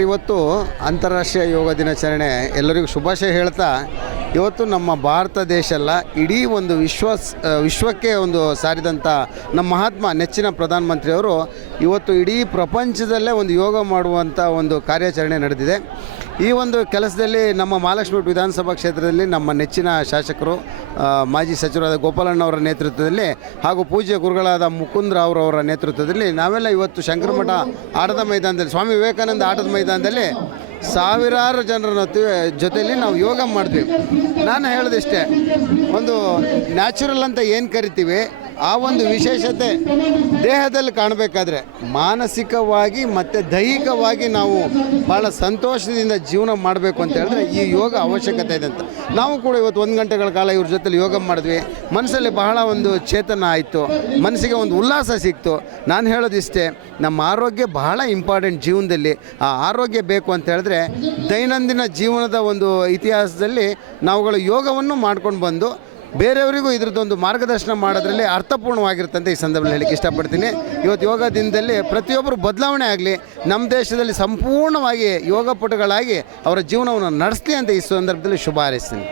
ಇವತ್ತು ಅಂತಾರಾಷ್ಟ್ರೀಯ ಯೋಗ ದಿನಾಚರಣೆ ಎಲ್ಲರಿಗೂ ಶುಭಾಶಯ ಹೇಳ್ತಾ, ಇವತ್ತು ನಮ್ಮ ಭಾರತ ದೇಶ ಅಲ್ಲ ಇಡೀ ಒಂದು ವಿಶ್ವಕ್ಕೆ ಒಂದು ಸಾರಿದಂಥ ನಮ್ಮ ಮಹಾತ್ಮ ನೆಚ್ಚಿನ ಪ್ರಧಾನಮಂತ್ರಿಯವರು ಇವತ್ತು ಇಡೀ ಪ್ರಪಂಚದಲ್ಲೇ ಒಂದು ಯೋಗ ಮಾಡುವಂಥ ಒಂದು ಕಾರ್ಯಾಚರಣೆ ನಡೆದಿದೆ. ಈ ಒಂದು ಕೆಲಸದಲ್ಲಿ ನಮ್ಮ ಮಹಾಲಕ್ಷ್ಮಿ ವಿಧಾನಸಭಾ ಕ್ಷೇತ್ರದಲ್ಲಿ ನಮ್ಮ ನೆಚ್ಚಿನ ಶಾಸಕರು ಮಾಜಿ ಸಚಿವರಾದ ಗೋಪಾಲಣ್ಣವರ ನೇತೃತ್ವದಲ್ಲಿ ಹಾಗೂ ಪೂಜ್ಯ ಗುರುಗಳಾದ ಮುಕುಂದರಾವ್ ಅವರ ನೇತೃತ್ವದಲ್ಲಿ ನಾವೆಲ್ಲ ಇವತ್ತು ಶಂಕರಮಠ ಆಟದ ಮೈದಾನದಲ್ಲಿ, ಸ್ವಾಮಿ ವಿವೇಕಾನಂದ ಆಟದ ಮೈದಾನದಲ್ಲಿ ಸಾವಿರಾರು ಜನರ ಜೊತೆಯಲ್ಲಿ ನಾವು ಯೋಗ ಮಾಡಿದ್ವಿ. ನಾನು ಹೇಳೋದಿಷ್ಟೇ, ಒಂದು ನ್ಯಾಚುರಲ್ ಅಂತ ಏನು ಕರಿತೀವಿ ಆ ಒಂದು ವಿಶೇಷತೆ ದೇಹದಲ್ಲಿ ಕಾಣಬೇಕಾದ್ರೆ ಮಾನಸಿಕವಾಗಿ ಮತ್ತು ದೈಹಿಕವಾಗಿ ನಾವು ಭಾಳ ಸಂತೋಷದಿಂದ ಜೀವನ ಮಾಡಬೇಕು ಅಂತ ಹೇಳಿದ್ರೆ ಈ ಯೋಗ ಅವಶ್ಯಕತೆ ಇದೆ ಅಂತ. ನಾವು ಕೂಡ ಇವತ್ತು 1 ಗಂಟೆಗಳ ಕಾಲ ಇವ್ರ ಜೊತೆಲಿ ಯೋಗ ಮಾಡಿದ್ವಿ. ಮನಸ್ಸಲ್ಲಿ ಬಹಳ ಒಂದು ಚೇತನ ಆಯಿತು, ಮನಸ್ಸಿಗೆ ಒಂದು ಉಲ್ಲಾಸ ಸಿಕ್ತು. ನಾನು ಹೇಳೋದಿಷ್ಟೇ, ನಮ್ಮ ಆರೋಗ್ಯ ಬಹಳ ಇಂಪಾರ್ಟೆಂಟ್ ಜೀವನದಲ್ಲಿ. ಆ ಆರೋಗ್ಯ ಬೇಕು ಅಂತ ಹೇಳಿದ್ರೆ ದೈನಂದಿನ ಜೀವನದ ಒಂದು ಇತಿಹಾಸದಲ್ಲಿ ನಾವುಗಳು ಯೋಗವನ್ನು ಮಾಡ್ಕೊಂಡು ಬಂದು ಬೇರೆಯವರಿಗೂ ಇದ್ರದ್ದೊಂದು ಮಾರ್ಗದರ್ಶನ ಮಾಡೋದ್ರಲ್ಲಿ ಅರ್ಥಪೂರ್ಣವಾಗಿರುತ್ತಂತೆ ಈ ಸಂದರ್ಭದಲ್ಲಿ ಹೇಳಕ್ಕೆ ಇಷ್ಟಪಡ್ತೀನಿ. ಇವತ್ತು ಯೋಗ ದಿನದಲ್ಲಿ ಪ್ರತಿಯೊಬ್ಬರು ಬದಲಾವಣೆ ಆಗಲಿ, ನಮ್ಮ ದೇಶದಲ್ಲಿ ಸಂಪೂರ್ಣವಾಗಿ ಯೋಗಪಟುಗಳಾಗಿ ಅವರ ಜೀವನವನ್ನು ನಡೆಸಲಿ ಅಂತ ಈ ಸಂದರ್ಭದಲ್ಲಿ ಶುಭ ಹಾರೈಸ್ತೀನಿ.